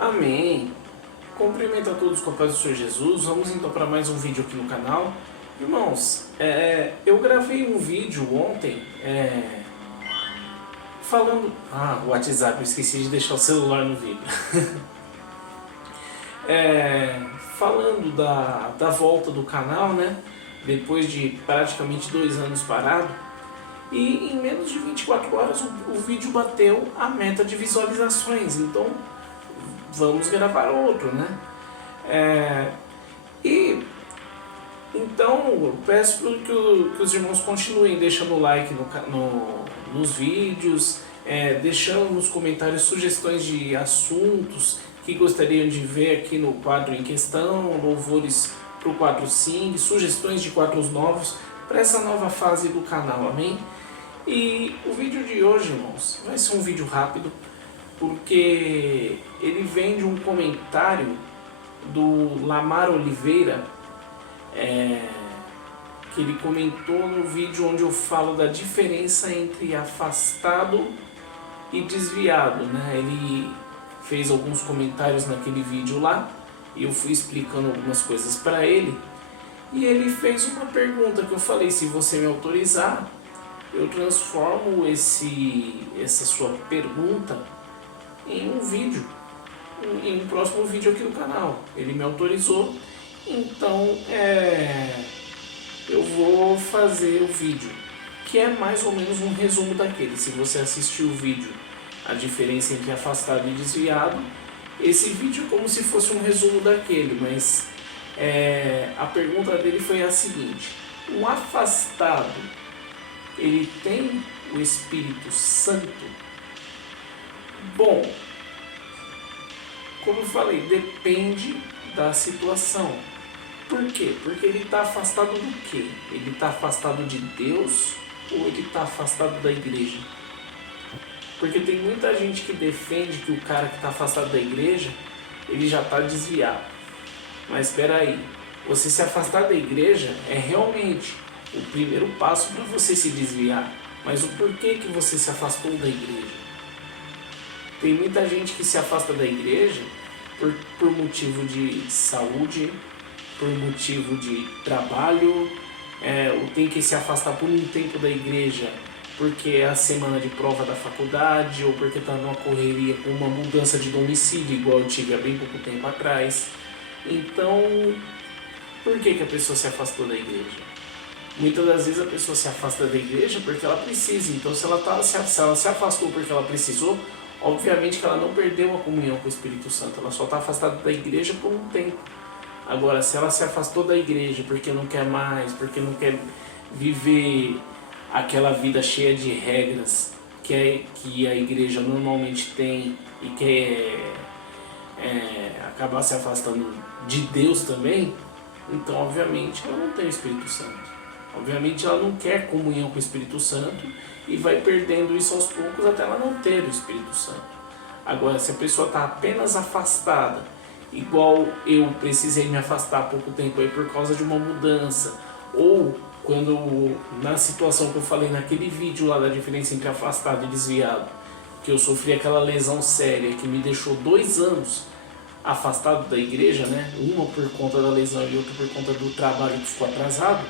Amém. Cumprimento a todos com a paz do Senhor Jesus. Vamos então para mais um vídeo aqui no canal. Irmãos, eu gravei um vídeo ontem falando... o WhatsApp, eu esqueci de deixar o celular no vídeo. Falando da volta do canal, né? Depois de praticamente 2 anos parado. E em menos de 24 horas o vídeo bateu a meta de visualizações. Então vamos gravar outro, né? Então eu peço que os irmãos continuem deixando o like nos vídeos, deixando nos comentários sugestões de assuntos que gostariam de ver aqui no quadro em questão, louvores para o quadro Sing, sugestões de quadros novos para essa nova fase do canal, amém? E o vídeo de hoje, irmãos, vai ser um vídeo rápido, porque ele vem de um comentário do Lamar Oliveira, que ele comentou no vídeo onde eu falo da diferença entre afastado e desviado, né? Ele fez alguns comentários naquele vídeo lá e eu fui explicando algumas coisas para ele, e ele fez uma pergunta que eu falei: se você me autorizar, eu transformo essa sua pergunta em um vídeo, em um próximo vídeo aqui no canal. Ele me autorizou, então eu vou fazer o vídeo, que é mais ou menos um resumo daquele. Se você assistiu o vídeo, a diferença entre afastado e desviado, esse vídeo é como se fosse um resumo daquele, mas a pergunta dele foi a seguinte: um afastado, ele tem o Espírito Santo? Bom, como eu falei, depende da situação. Por quê? Porque ele está afastado do quê? Ele está afastado de Deus ou ele está afastado da igreja? Porque tem muita gente que defende que o cara que está afastado da igreja, ele já está desviado. Mas espera aí, você se afastar da igreja é realmente o primeiro passo para você se desviar. Mas o porquê que você se afastou da igreja? Tem muita gente que se afasta da igreja por motivo de saúde, por motivo de trabalho, ou tem que se afastar por um tempo da igreja porque é a semana de prova da faculdade, ou porque está numa correria com uma mudança de domicílio, igual eu tive há bem pouco tempo atrás. Então, por que a pessoa se afastou da igreja? Muitas das vezes a pessoa se afasta da igreja porque ela precisa. Então, se ela se afastou porque ela precisou, obviamente que ela não perdeu a comunhão com o Espírito Santo, ela só está afastada da igreja por um tempo. Agora, se ela se afastou da igreja porque não quer mais, porque não quer viver aquela vida cheia de regras que a igreja normalmente tem, e quer acabar se afastando de Deus também, então obviamente ela não tem o Espírito Santo. Obviamente ela não quer comunhão com o Espírito Santo e vai perdendo isso aos poucos até ela não ter o Espírito Santo. Agora, se a pessoa está apenas afastada, igual eu precisei me afastar há pouco tempo aí por causa de uma mudança, ou quando, na situação que eu falei naquele vídeo lá da diferença entre afastado e desviado, que eu sofri aquela lesão séria que me deixou 2 anos afastado da igreja, né? Uma por conta da lesão e outra por conta do trabalho que ficou atrasado.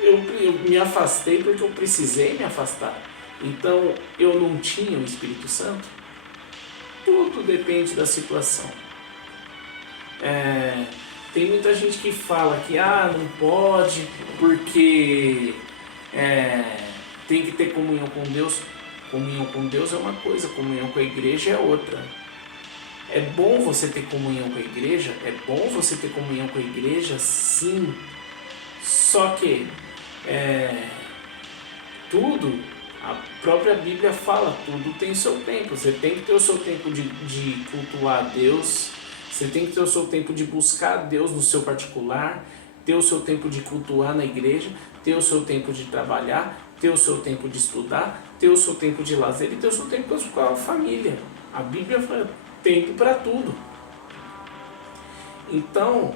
Eu me afastei porque eu precisei me afastar. Então eu não tinha o Espírito Santo? Tudo depende da situação. Tem muita gente que fala que não pode porque tem que ter comunhão com Deus. Comunhão com Deus é uma coisa, comunhão com a igreja é outra. É bom você ter comunhão com a igreja? É bom você ter comunhão com a igreja, sim. Só que tudo, a própria Bíblia fala, tudo tem seu tempo. Você tem que ter o seu tempo de cultuar a Deus, você tem que ter o seu tempo de buscar a Deus no seu particular, ter o seu tempo de cultuar na igreja, ter o seu tempo de trabalhar, ter o seu tempo de estudar, ter o seu tempo de lazer e ter o seu tempo com a família. A Bíblia fala tempo para tudo. Então,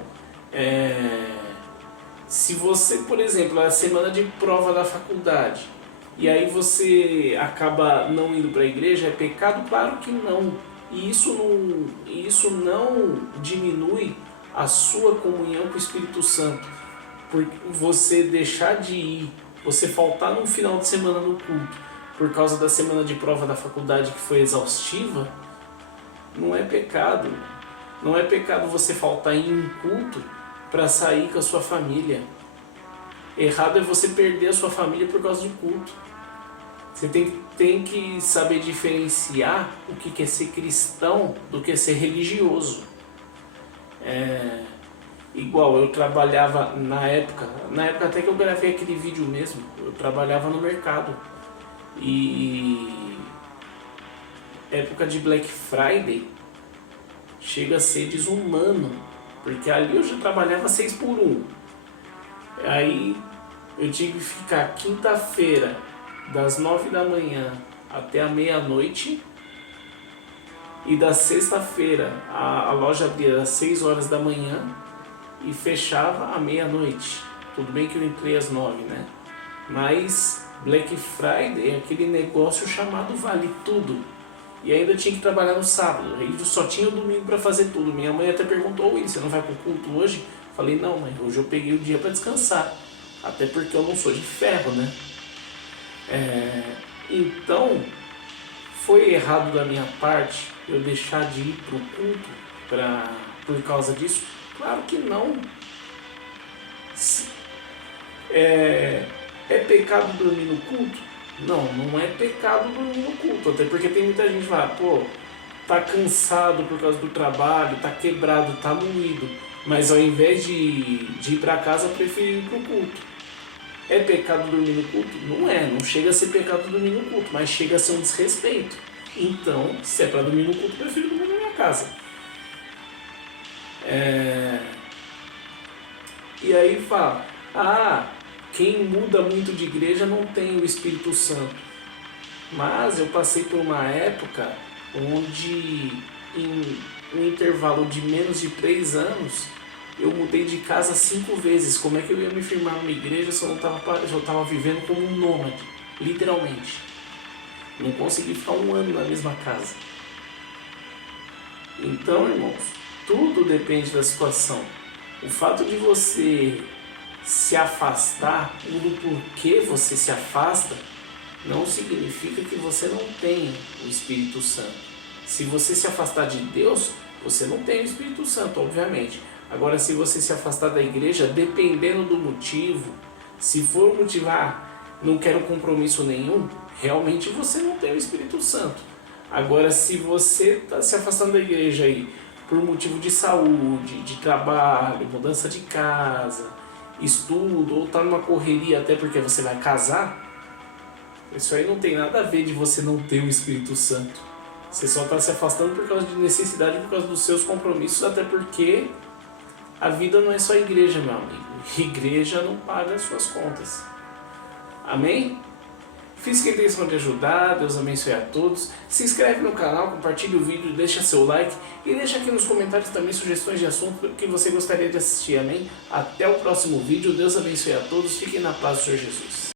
Se você, por exemplo, é a semana de prova da faculdade, e aí você acaba não indo para a igreja, é pecado? Claro que não. E isso não diminui a sua comunhão com o Espírito Santo. Por você deixar de ir, você faltar no final de semana no culto, por causa da semana de prova da faculdade que foi exaustiva, não é pecado. Não é pecado você faltar em um culto para sair com a sua família. Errado é você perder a sua família por causa de culto. Você tem que saber diferenciar o que é ser cristão do que é ser religioso. Igual eu trabalhava na época até que eu gravei aquele vídeo mesmo, eu trabalhava no mercado. E época de Black Friday chega a ser desumano, porque ali eu já trabalhava 6 por 1. Aí eu tive que ficar quinta-feira das 9 da manhã até a meia-noite, e da sexta-feira a loja abria às 6 horas da manhã e fechava à meia-noite. Tudo bem que eu entrei às 9, né? Mas Black Friday é aquele negócio chamado vale tudo. E ainda tinha que trabalhar no sábado. Aí só tinha o domingo para fazer tudo. Minha mãe até perguntou: William, você não vai pro culto hoje? Falei: não, mãe, hoje eu peguei o dia para descansar. Até porque eu não sou de ferro, né? Então, foi errado da minha parte eu deixar de ir pro culto por causa disso? Claro que não. É pecado dormir no culto? Não, não é pecado dormir no culto. Até porque tem muita gente que fala: pô, tá cansado por causa do trabalho, tá quebrado, tá moído, mas ao invés de ir para casa, preferiu ir pro culto. É pecado dormir no culto? Não é, não chega a ser pecado dormir no culto, mas chega a ser um desrespeito. Então, se é para dormir no culto, eu prefiro dormir na minha casa. E aí fala: quem muda muito de igreja não tem o Espírito Santo. Mas eu passei por uma época onde, em um intervalo de menos de 3 anos, eu mudei de casa 5 vezes. Como é que eu ia me firmar numa igreja se eu não estava vivendo como um nômade? Literalmente. Não consegui ficar 1 ano na mesma casa. Então, irmãos, tudo depende da situação. O fato de você se afastar, ou do porquê você se afasta, não significa que você não tem o Espírito Santo. Se você se afastar de Deus, você não tem o Espírito Santo, obviamente. Agora, se você se afastar da igreja, dependendo do motivo, se for um motivo, não quero compromisso nenhum, realmente você não tem o Espírito Santo. Agora, se você está se afastando da igreja aí por motivo de saúde, de trabalho, mudança de casa, estudo, ou está numa correria até porque você vai casar, isso aí não tem nada a ver de você não ter o Espírito Santo. Você só está se afastando por causa de necessidade, por causa dos seus compromissos, até porque a vida não é só igreja, meu amigo. Igreja não paga as suas contas. Amém? Fiz que a intenção de ajudar. Deus abençoe a todos. Se inscreve no canal, compartilhe o vídeo, deixa seu like e deixa aqui nos comentários também sugestões de assunto que você gostaria de assistir. Amém? Até o próximo vídeo. Deus abençoe a todos. Fiquem na paz do Senhor Jesus.